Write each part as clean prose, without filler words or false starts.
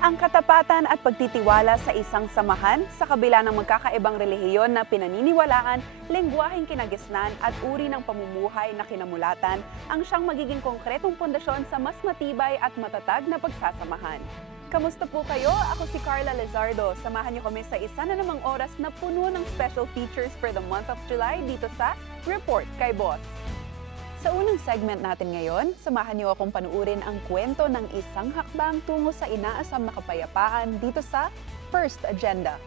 Ang katapatan at pagtitiwala sa isang samahan sa kabila ng magkakaibang relihiyon na pinaniniwalaan, lengguwaheng kinagisnan at uri ng pamumuhay na kinamulatan ang siyang magiging konkretong pundasyon sa mas matibay at matatag na pagsasamahan. Kamusta po kayo? Ako si Carla Lizardo. Samahan niyo kami sa isa na namang oras na puno ng special features for the month of July dito sa Report kay Boss. Sa unang segment natin ngayon, samahan niyo akong panuurin ang kwento ng isang hakbang tungo sa inaasam na kapayapaan dito sa First Agenda.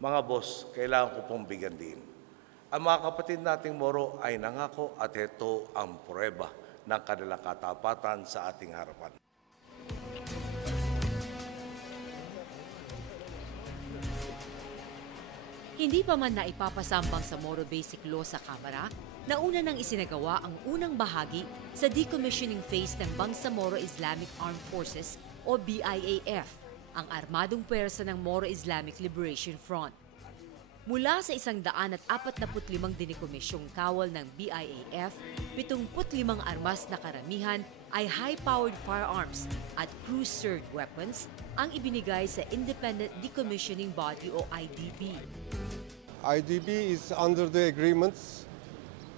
Mga boss, kailangan ko pong bigyan din. Ang mga kapatid nating Moro ay nangako at ito ang prueba ng kanilang katapatan sa ating harapan. Hindi pa man naipapasambang sa Moro Basic Law sa Kamara, nauna nang isinagawa ang unang bahagi sa decommissioning phase ng Bangsamoro Islamic Armed Forces o BIAF, ang armadong pwersa ng Moro Islamic Liberation Front. Mula sa 145 dinikomisyong kawal ng BIAF, 75 armas na karamihan ay high-powered firearms at cruise-served weapons ang ibinigay sa Independent Decommissioning Body o IDB. IDB is under the agreements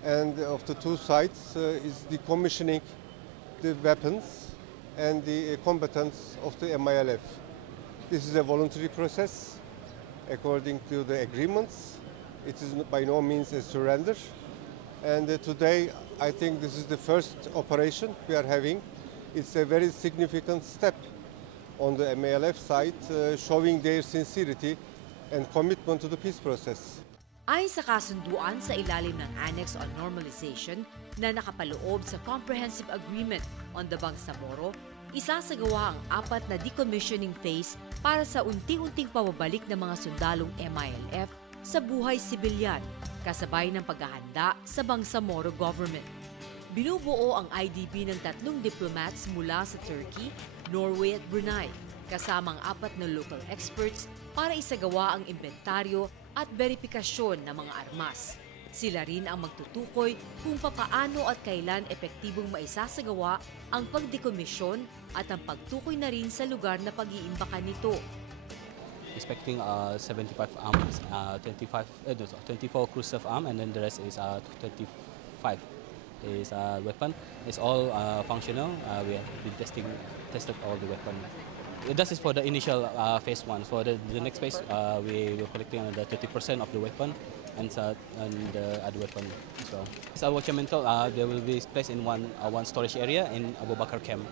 and of the two sides is decommissioning the weapons and the combatants of the MILF. This is a voluntary process according to the agreements. It is by no means a surrender. And today, I think this is the first operation we are having. It's a very significant step on the MILF side, showing their sincerity and commitment to the peace process. Ayon sa kasunduan sa ilalim ng Annex on Normalization na nakapaloob sa Comprehensive Agreement on the Bangsamoro, isasagawa ang 4 na decommissioning phase para sa unti-unting pababalik ng mga sundalong MILF sa buhay sibilyan, kasabay ng paghahanda sa Bangsamoro government. Binubuo ang IDB ng 3 diplomats mula sa Turkey, Norway at Brunei, kasamang 4 na local experts para isagawa ang inventaryo at beripikasyon ng mga armas. Sila rin ang magtutukoy kung papaano at kailan epektibong maisasagawa ang pagdekomisyon at ang pagtukoy na rin sa lugar na pag-iimbakan nito. Expecting 75 arms, 24 cruise of arm, and then the rest is 25 is weapon. It's all functional. We have been tested all the weapon. This is for the initial phase 1. For the next phase, we will collecting the 30% of the weapon and the other weapon as well. It's our watchamental. They will be placed in one storage area in Abu Bakar camp.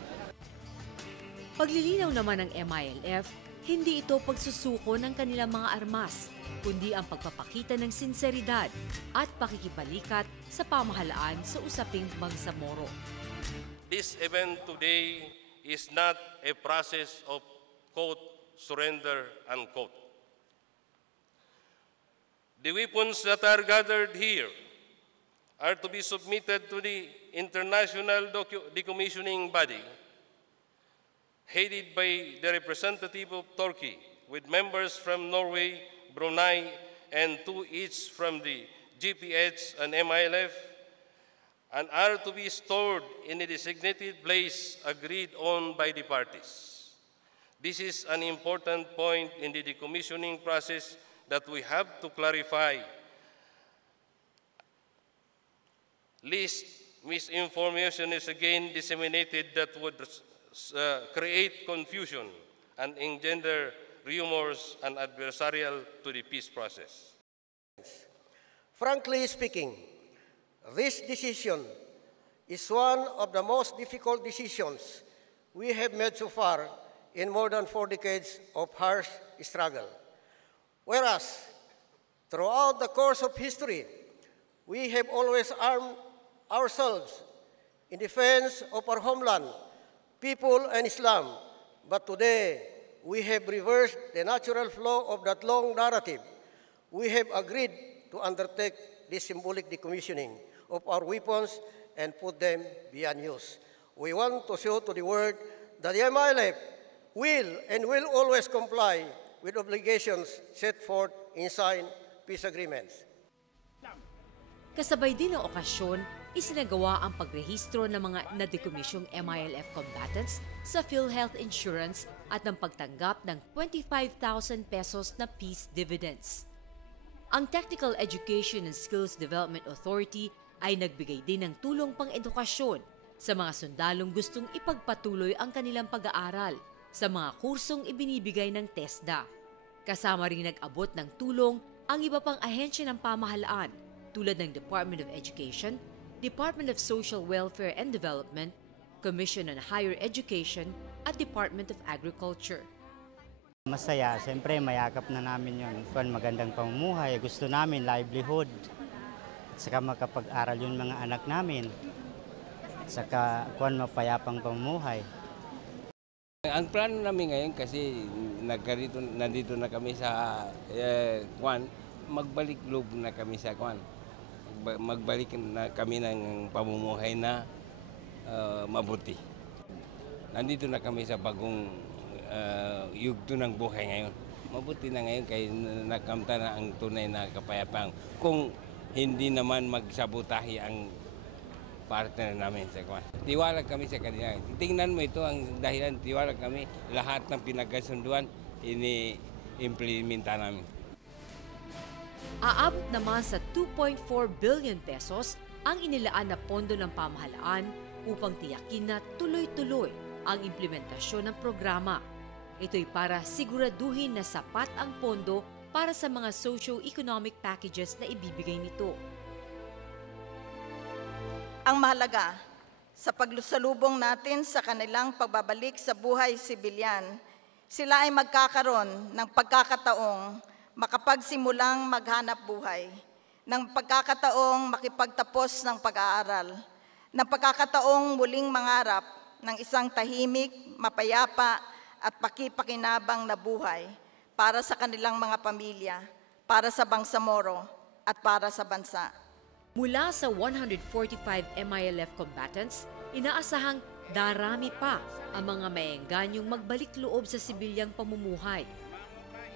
Paglilinaw naman ng MILF, hindi ito pagsusuko ng kanilang mga armas, kundi ang pagpapakita ng sinseridad at pakikipalikat sa pamahalaan sa usaping Bangsamoro. This event today is not a process of, quote, surrender, unquote. The weapons that are gathered here are to be submitted to the International Decommissioning Body, headed by the representative of Turkey, with members from Norway, Brunei, and 2 each from the GPH and MILF, and are to be stored in a designated place agreed on by the parties. This is an important point in the decommissioning process that we have to clarify, lest misinformation is again disseminated that would create confusion and engender rumors and adversarial to the peace process. Frankly speaking, this decision is one of the most difficult decisions we have made so far in more than 4 decades of harsh struggle. Whereas, throughout the course of history, we have always armed ourselves in defense of our homeland people, and Islam. But today, we have reversed the natural flow of that long narrative. We have agreed to undertake this symbolic decommissioning of our weapons and put them beyond use. We want to show to the world that the MILF will and will always comply with obligations set forth in signed peace agreements. Kasabay din ng okasyon, isinagawa ang pagrehistro ng mga na-decommissioned MILF combatants sa PhilHealth Insurance at ng pagtanggap ng 25,000 pesos na peace dividends. Ang Technical Education and Skills Development Authority ay nagbigay din ng tulong pang-edukasyon sa mga sundalong gustong ipagpatuloy ang kanilang pag-aaral sa mga kursong ibinibigay ng TESDA. Kasama rin nag-abot ng tulong ang iba pang ahensya ng pamahalaan tulad ng Department of Education, Department of Social Welfare and Development, Commission on Higher Education at Department of Agriculture. Masaya, siyempre mayakap na namin yun. Kung magandang pamumuhay, gusto namin livelihood. At saka makapag-aral yung mga anak namin. At saka kung mapayapang pamumuhay. Ang plano namin ngayon kasi nandito na kami sa magbalik loob na kami sa magbalik na kami ng pamumuhay na mabuti. Nandito na kami sa bagong yugto ng buhay ngayon. Mabuti na ngayon kaya nakamta na ang tunay na kapayapaan. Kung hindi naman magsabotahe ang partner namin sa tiwala kami sa kanila. Tingnan mo ito ang dahilan, tiwala kami. Lahat ng pinagkasunduan, ini-implementa namin. Aabot naman sa 2.4 billion pesos ang inilaan na pondo ng pamahalaan upang tiyakin na tuloy-tuloy ang implementasyon ng programa. Ito'y para siguraduhin na sapat ang pondo para sa mga socio-economic packages na ibibigay nito. Ang mahalaga sa paglusalubong natin sa kanilang pagbabalik sa buhay sibilyan, sila ay magkakaroon ng pagkakataong makapagsimulang maghanap buhay, ng pagkakataong makipagtapos ng pag-aaral, ng pagkakataong muling mangarap ng isang tahimik, mapayapa at pakipakinabang na buhay para sa kanilang mga pamilya, para sa Bangsamoro at para sa bansa. Mula sa 145 MILF combatants, inaasahang darami pa ang mga maengganyong magbalik loob sa sibilyang pamumuhay.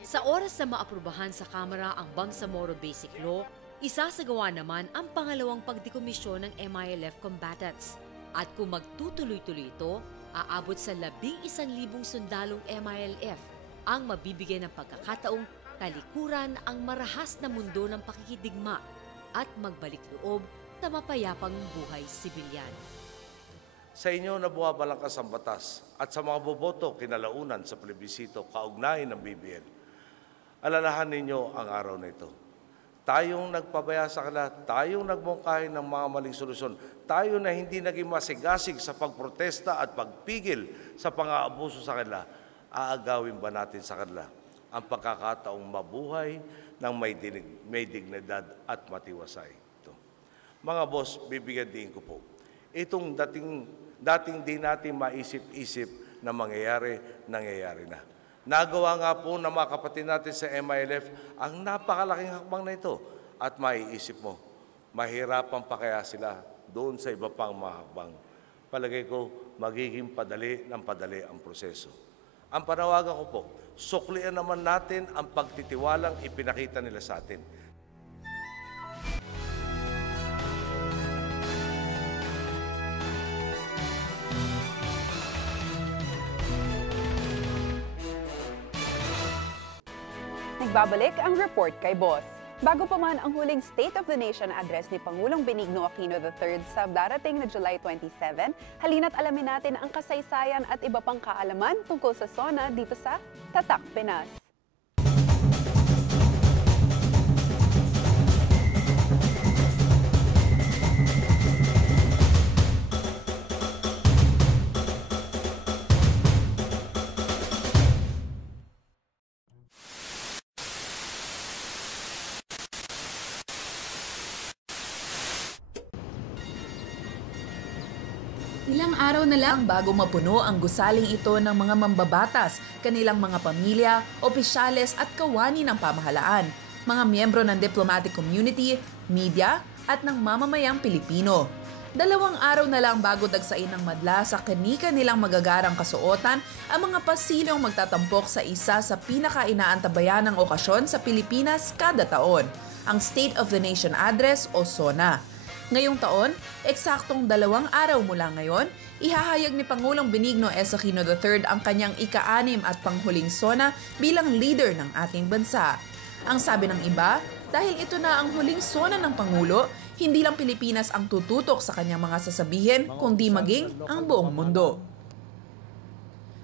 Sa oras na maaprubahan sa Kamara ang Bangsamoro Basic Law, isasagawa naman ang pangalawang pagdekomisyon ng MILF combatants. At kung magtutuloy-tuloy ito, aabot sa 11,000 sundalong MILF ang mabibigyan ng pagkakataong talikuran ang marahas na mundo ng pakikidigma at magbalik loob sa mapayapang buhay sibilyan. Sa inyo na buwabalangkas ang batas at sa mga boboto kinalaunan sa plebisito kaugnay ng BBL, alalahan ninyo ang araw na ito. Tayong nagpabaya sa kanila, tayong nagmungkahi ng mga maling solusyon, tayo na hindi naging masigasig sa pagprotesta at pagpigil sa pang-aabuso sa kanila, aagawin ba natin sa kanila ang pagkakataong mabuhay ng may dignidad at matiwasay? Ito. Mga boss, bibigyan din ko po. Itong dating di natin maisip-isip na nangyayari na. Nagawa nga po ng mga kapatid natin sa MILF ang napakalaking hakbang na ito. At maiisip mo, mahirapan pa kaya sila doon sa iba pang mga hakbang. Palagay ko, magiging padali ang proseso. Ang panawagan ko po, suklian naman natin ang pagtitiwalang ipinakita nila sa atin. Nagbabalik ang report kay Boss. Bago pa man ang huling State of the Nation address ni Pangulong Benigno Aquino III sa darating na July 27, halina't alamin natin ang kasaysayan at iba pang kaalaman tungkol sa SONA dito sa Tatak Pinas. Ilang araw na lang bago mapuno ang gusaling ito ng mga mambabatas, kanilang mga pamilya, opisyales at kawani ng pamahalaan, mga miyembro ng diplomatic community, media at ng mamamayang Pilipino. 2 araw na lang bago dagsain ng madla sa kani-kanilang magagarang kasuotan ang mga pasilyong magtatampok sa isa sa pinaka-inaantabayan ng okasyon sa Pilipinas kada taon, ang State of the Nation Address o SONA. Ngayong taon, eksaktong 2 araw mula ngayon, ihahayag ni Pangulong Benigno S. Aquino III ang kanyang ika-6 at panghuling SONA bilang leader ng ating bansa. Ang sabi ng iba, dahil ito na ang huling SONA ng Pangulo, hindi lang Pilipinas ang tututok sa kanyang mga sasabihin, kundi maging ang buong mundo.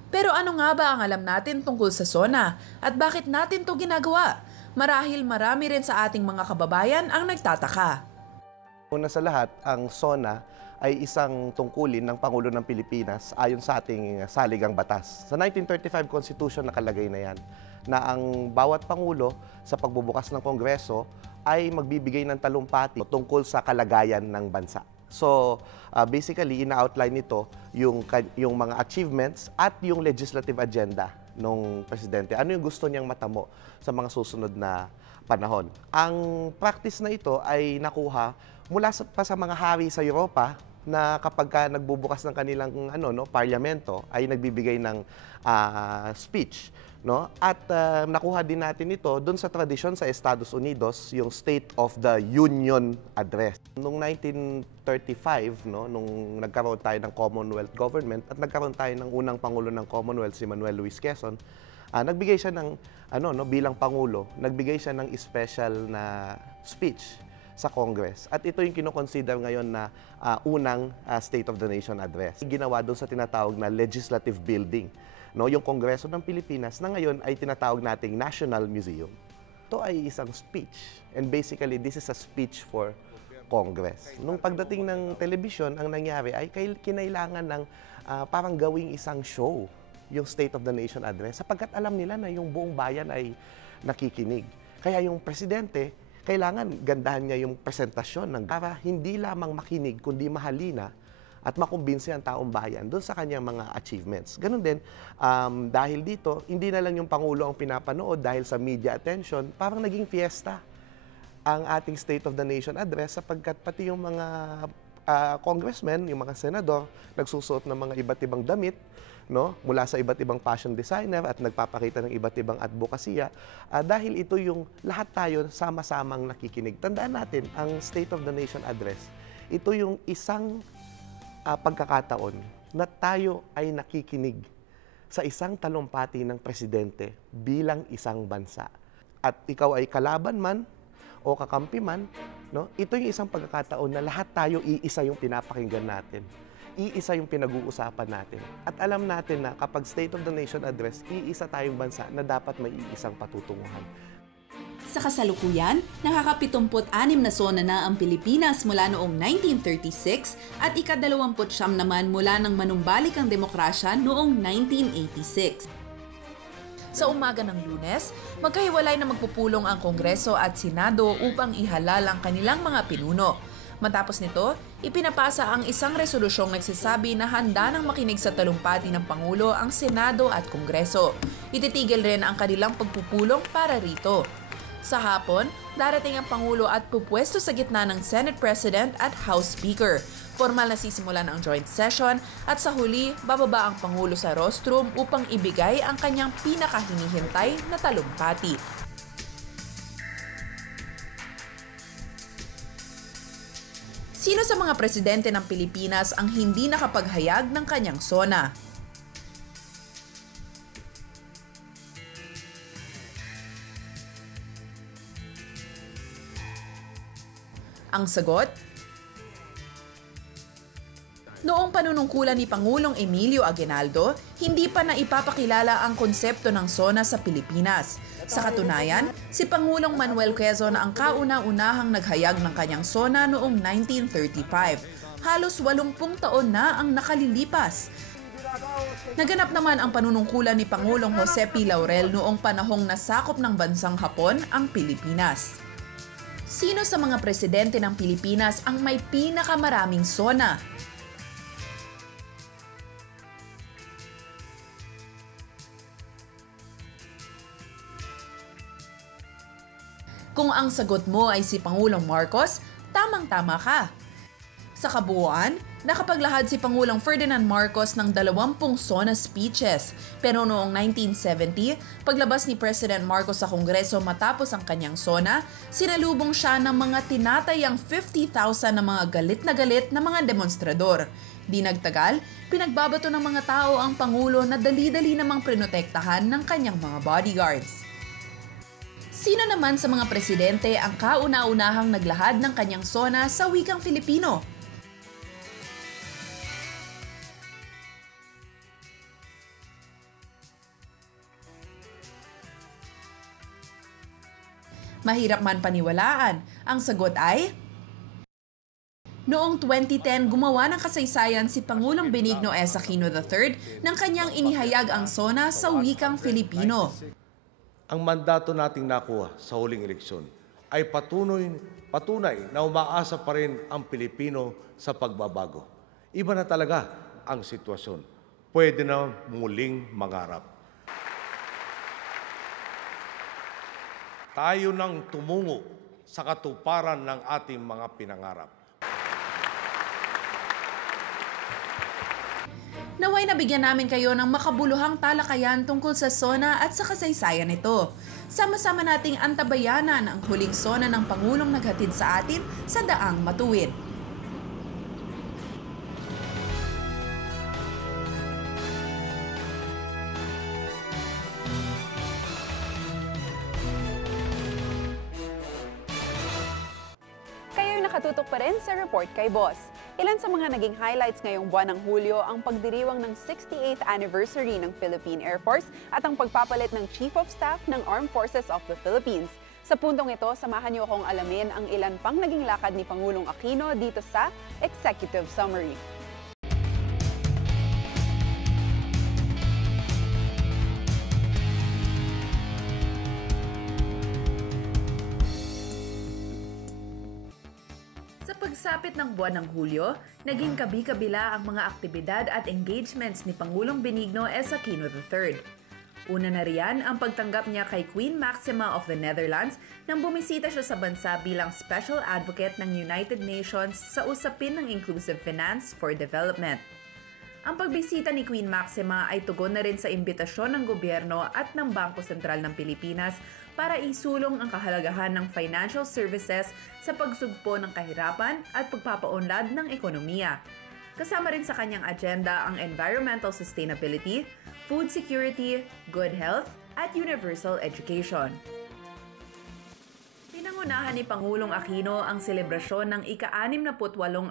Pero ano nga ba ang alam natin tungkol sa SONA at bakit natin ito ginagawa? Marahil marami rin sa ating mga kababayan ang nagtataka. Una sa lahat, ang SONA ay isang tungkulin ng Pangulo ng Pilipinas ayon sa ating saligang batas. Sa 1935 Constitution nakalagay na yan, na ang bawat Pangulo sa pagbubukas ng Kongreso ay magbibigay ng talumpati tungkol sa kalagayan ng bansa. So, basically, ina-outline nito yung mga achievements at yung legislative agenda ng Presidente. Ano yung gusto niyang matamo sa mga susunod na panahon. Ang practice na ito ay nakuha mula pa sa mga hari sa Europa na kapag nagbubukas ng kanilang parlamento ay nagbibigay ng speech. At nakuha din natin ito doon sa tradisyon sa Estados Unidos, yung State of the Union Address. Noong 1935, nung nagkaroon tayo ng Commonwealth Government at nagkaroon tayo ng unang Pangulo ng Commonwealth, si Manuel Luis Quezon, nagbigay siya ng, bilang Pangulo, nagbigay siya ng special na speech sa Congress. At ito yung kinoconsider ngayon na unang State of the Nation Address. Ginawa doon sa tinatawag na legislative building. Yung Kongreso ng Pilipinas na ngayon ay tinatawag nating National Museum. Ito ay isang speech. And basically, this is a speech for Congress. Nung pagdating ng telebisyon, ang nangyari ay kinailangan ng parang gawing isang show yung State of the Nation Address sapagkat alam nila na yung buong bayan ay nakikinig. Kaya yung presidente, kailangan gandahan niya yung presentasyon para hindi lamang makinig kundi mahalina at makumbinsi ang taong bayan doon sa kanyang mga achievements. Ganun din, dahil dito, hindi na lang yung Pangulo ang pinapanood dahil sa media attention, parang naging fiesta ang ating State of the Nation Address sapagkat pati yung mga congressmen, yung mga senador, nagsusuot ng mga iba't ibang damit, mula sa iba't ibang fashion designer at nagpapakita ng iba't ibang advokasya dahil ito yung lahat tayo sama-samang nakikinig. Tandaan natin, ang State of the Nation Address, ito yung isang pagkakataon na tayo ay nakikinig sa isang talumpati ng presidente bilang isang bansa. At ikaw ay kalaban man o kakampi man, ito yung isang pagkakataon na lahat tayo iisa yung pinapakinggan natin. Iisa yung pinag-uusapan natin. At alam natin na kapag State of the Nation Address, iisa tayong bansa na dapat may iisang patutunguhan. Sa kasalukuyan, nakaka-76 na SONA na ang Pilipinas mula noong 1936 at ika-29 naman mula ng manumbalik ang demokrasya noong 1986. Sa umaga ng Lunes, magkahiwalay na magpupulong ang Kongreso at Senado upang ihalal ang kanilang mga pinuno. Matapos nito, ipinapasa ang isang resolusyong nagsasabi na handa nang makinig sa talumpati ng Pangulo ang Senado at Kongreso. Ititigil rin ang kanilang pagpupulong para rito. Sa hapon, darating ang Pangulo at pupwesto sa gitna ng Senate President at House Speaker. Formal na sisimulan ang joint session at sa huli, bababa ang Pangulo sa rostrum upang ibigay ang kanyang pinakahinihintay na talumpati. Sino sa mga presidente ng Pilipinas ang hindi nakapaghayag ng kanyang SONA? Ang sagot? Noong panunungkulan ni Pangulong Emilio Aguinaldo, hindi pa naipapakilala ang konsepto ng SONA sa Pilipinas. Sa katunayan, si Pangulong Manuel Quezon ang kauna-unahang naghayag ng kanyang SONA noong 1935. Halos 80 taon na ang nakalilipas. Naganap naman ang panunungkulan ni Pangulong Jose P. Laurel noong panahong nasakop ng bansang Hapon ang Pilipinas. Sino sa mga presidente ng Pilipinas ang may pinakamaraming SONA? Kung ang sagot mo ay si Pangulong Marcos, tamang-tama ka. Sa kabuuan, nakapaglahad si Pangulong Ferdinand Marcos ng 20 SONA speeches. Pero noong 1970, paglabas ni President Marcos sa Kongreso matapos ang kanyang SONA, sinalubong siya ng mga tinatayang 50,000 na mga galit na mga demonstrador. Di nagtagal, pinagbabato ng mga tao ang Pangulo na dali-dali namang prinotektahan ng kanyang mga bodyguards. Sino naman sa mga presidente ang kauna-unahang naglahad ng kanyang SONA sa wikang Filipino? Mahirap man paniwalaan, ang sagot ay... Noong 2010, gumawa ng kasaysayan si Pangulong Benigno S. Aquino III nang kanyang inihayag ang SONA sa wikang Filipino. Ang mandato nating nakuha sa huling eleksyon ay patunay na umaasa pa rin ang Pilipino sa pagbabago. Iba na talaga ang sitwasyon. Pwede na muling mangarap. Tayo nang tumungo sa katuparan ng ating mga pinangarap. Naway nabigyan namin kayo ng makabuluhang talakayan tungkol sa SONA at sa kasaysayan nito. Sama-sama nating antabayanan ang huling SONA ng Pangulong naghatid sa atin sa daang matuwid. Nakatutok pa rin sa Report kay Boss. Ilan sa mga naging highlights ngayong buwan ng Hulyo ang pagdiriwang ng 68th anniversary ng Philippine Air Force at ang pagpapalit ng Chief of Staff ng Armed Forces of the Philippines. Sa puntong ito, samahan niyo akong alamin ang ilan pang naging lakad ni Pangulong Aquino dito sa Executive Summary. Pagsapit ng buwan ng Hulyo, naging kabi-kabila ang mga aktibidad at engagements ni Pangulong Benigno S. Aquino III. Una na riyan ang pagtanggap niya kay Queen Máxima of the Netherlands nang bumisita siya sa bansa bilang Special Advocate ng United Nations sa usapin ng Inclusive Finance for Development. Ang pagbisita ni Queen Máxima ay tugon na rin sa imbitasyon ng gobyerno at ng Bangko Sentral ng Pilipinas para isulong ang kahalagahan ng financial services sa pagsugpo ng kahirapan at pagpapaunlad ng ekonomiya. Kasama rin sa kanyang agenda ang environmental sustainability, food security, good health, at universal education. Pinangunahan ni Pangulong Aquino ang selebrasyon ng ika-68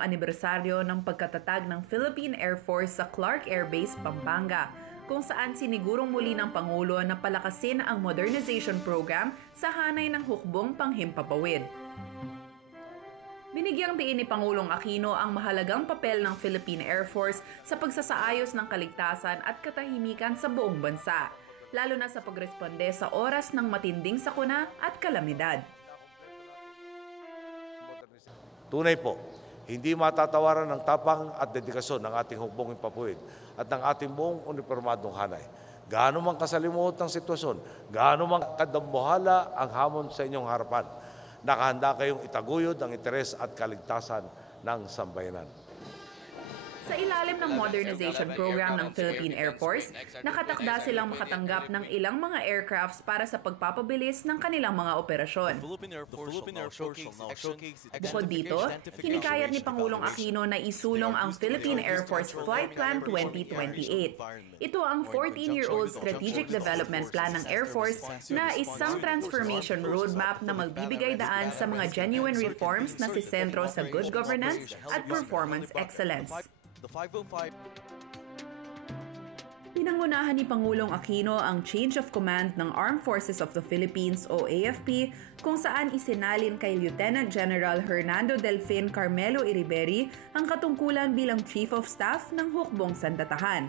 anibersaryo ng pagkatatag ng Philippine Air Force sa Clark Air Base, Pampanga, kung saan sinigurong muli ng Pangulo na palakasin ang modernization program sa hanay ng hukbong panghimpapawid. Binigyang diin ni Pangulong Aquino ang mahalagang papel ng Philippine Air Force sa pagsasaayos ng kaligtasan at katahimikan sa buong bansa, lalo na sa pagresponde sa oras ng matinding sakuna at kalamidad. Tunay po, hindi matatawaran ng tapang at dedikasyon ng ating hukbong himpapawid at ng ating buong unipormadong hanay. Gaano man kasalimuot ang sitwasyon, gaano man kadambuhala ang hamon sa inyong harapan, nakahanda kayong itaguyod ang interes at kaligtasan ng sambayanan. Sa ilalim ng modernization program ng Philippine Air Force, nakatakda silang makatanggap ng ilang mga aircrafts para sa pagpapabilis ng kanilang mga operasyon. Bukod dito, hinikayat ni Pangulong Aquino na isulong ang Philippine Air Force Flight Plan 2028. Ito ang 14-year-old strategic development plan ng Air Force na isang transformation roadmap na magbibigay daan sa mga genuine reforms na sisentro sa good governance at performance excellence. Pinangunahan ni Pangulong Aquino ang Change of Command ng Armed Forces of the Philippines o AFP kung saan isinalin kay Lieutenant General Hernando Delfin Carmelo Iriberi ang katungkulan bilang Chief of Staff ng Hukbong Sandatahan.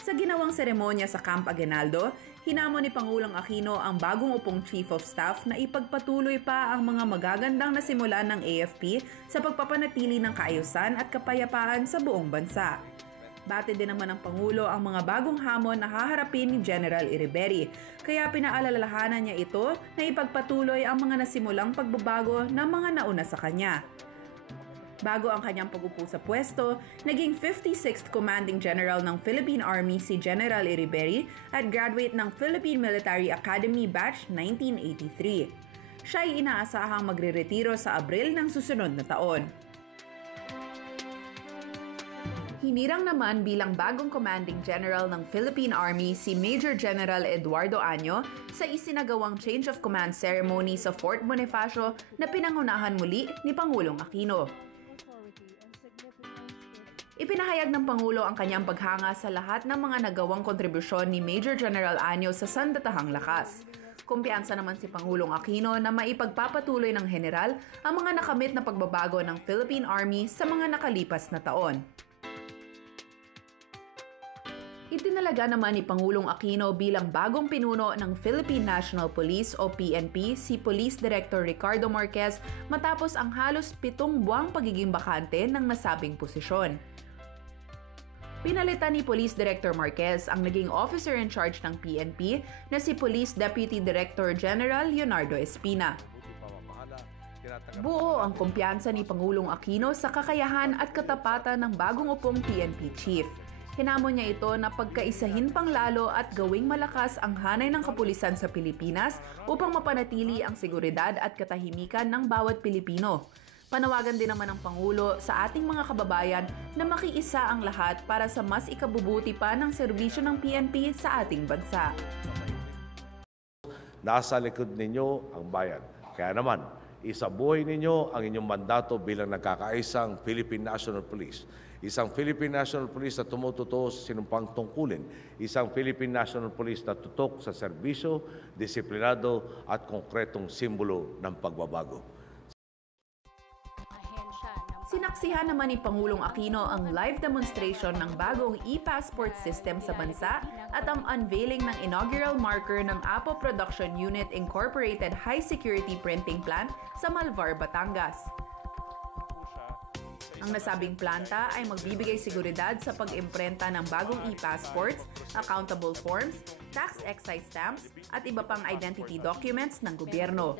Sa ginawang seremonya sa Camp Aguinaldo, hinamon ni Pangulong Aquino ang bagong upong Chief of Staff na ipagpatuloy pa ang mga magagandang nasimulan ng AFP sa pagpapanatili ng kaayusan at kapayapaan sa buong bansa. Bate din naman ng Pangulo ang mga bagong hamon na haharapin ni General Iriberri, kaya pinaalalahanan niya ito na ipagpatuloy ang mga nasimulang pagbabago ng mga nauna sa kanya. Bago ang kanyang pag-upo sa pwesto, naging 56th Commanding General ng Philippine Army si General Iriberri at graduate ng Philippine Military Academy Batch 1983. Siya ay inaasahang magre-retiro sa Abril ng susunod na taon. Hinirang naman bilang bagong Commanding General ng Philippine Army si Major General Eduardo Año sa isinagawang Change of Command Ceremony sa Fort Bonifacio na pinangunahan muli ni Pangulong Aquino. Ipinahayag ng Pangulo ang kanyang paghanga sa lahat ng mga nagawang kontribusyon ni Major General Año sa sandatahang lakas. Kumpiyansa naman si Pangulong Aquino na maipagpapatuloy ng general ang mga nakamit na pagbabago ng Philippine Army sa mga nakalipas na taon. Itinalaga naman ni Pangulong Aquino bilang bagong pinuno ng Philippine National Police o PNP si Police Director Ricardo Marquez matapos ang halos 7 buwang pagiging bakante ng nasabing posisyon. Pinalitan ni Police Director Marquez ang naging officer in charge ng PNP na si Police Deputy Director General Leonardo Espina. Buo ang kumpiyansa ni Pangulong Aquino sa kakayahan at katapatan ng bagong upong PNP Chief. Hinamon niya ito na pagkaisahin pang lalo at gawing malakas ang hanay ng kapulisan sa Pilipinas upang mapanatili ang seguridad at katahimikan ng bawat Pilipino. Panawagan din naman ng Pangulo sa ating mga kababayan na makiisa ang lahat para sa mas ikabubuti pa ng serbisyo ng PNP sa ating bansa. Nasa likod ninyo ang bayan. Kaya naman, isabuhay ninyo ang inyong mandato bilang nagkakaisang Philippine National Police. Isang Philippine National Police na tumututo sa sinumpang tungkulin. Isang Philippine National Police na tutok sa serbisyo, disiplinado at konkretong simbolo ng pagbabago. Sinaksihan naman ni Pangulong Aquino ang live demonstration ng bagong e-passport system sa bansa at ang unveiling ng inaugural marker ng Apo Production Unit Incorporated High Security Printing Plant sa Malvar, Batangas. Ang nasabing planta ay magbibigay seguridad sa pag-imprenta ng bagong e-passports, accountable forms, tax excise stamps, at iba pang identity documents ng gobyerno.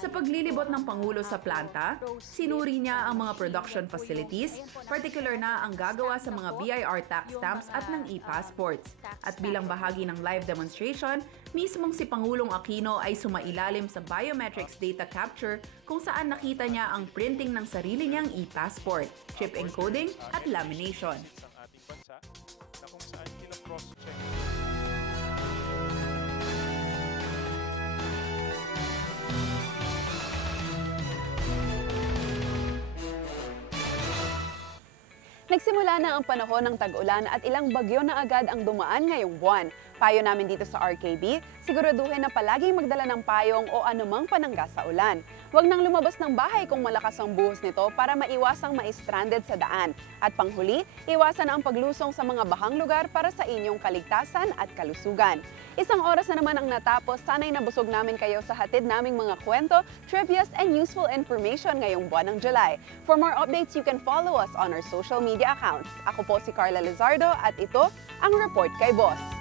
Sa paglilibot ng Pangulo sa planta, sinuri niya ang mga production facilities, particular na ang gagawa sa mga BIR tax stamps at ng e-passports. At bilang bahagi ng live demonstration, mismong si Pangulong Aquino ay sumailalim sa biometrics data capture kung saan nakita niya ang printing ng sarili niyang e-passport, chip encoding at lamination. Nagsimula na ang panahon ng tag-ulan at ilang bagyo na agad ang dumaan ngayong buwan. Payo namin dito sa RKB, siguraduhin na palaging magdala ng payong o anumang panangga sa ulan. Huwag nang lumabas ng bahay kung malakas ang buhos nito para maiwasang ma-stranded sa daan. At panghuli, iwasan ang paglusong sa mga bahang lugar para sa inyong kaligtasan at kalusugan. Isang oras na naman ang natapos, sana'y nabusog namin kayo sa hatid naming mga kwento, trivias, and useful information ngayong buwan ng July. For more updates, you can follow us on our social media accounts. Ako po si Carla Lizardo at ito ang Report kay Boss.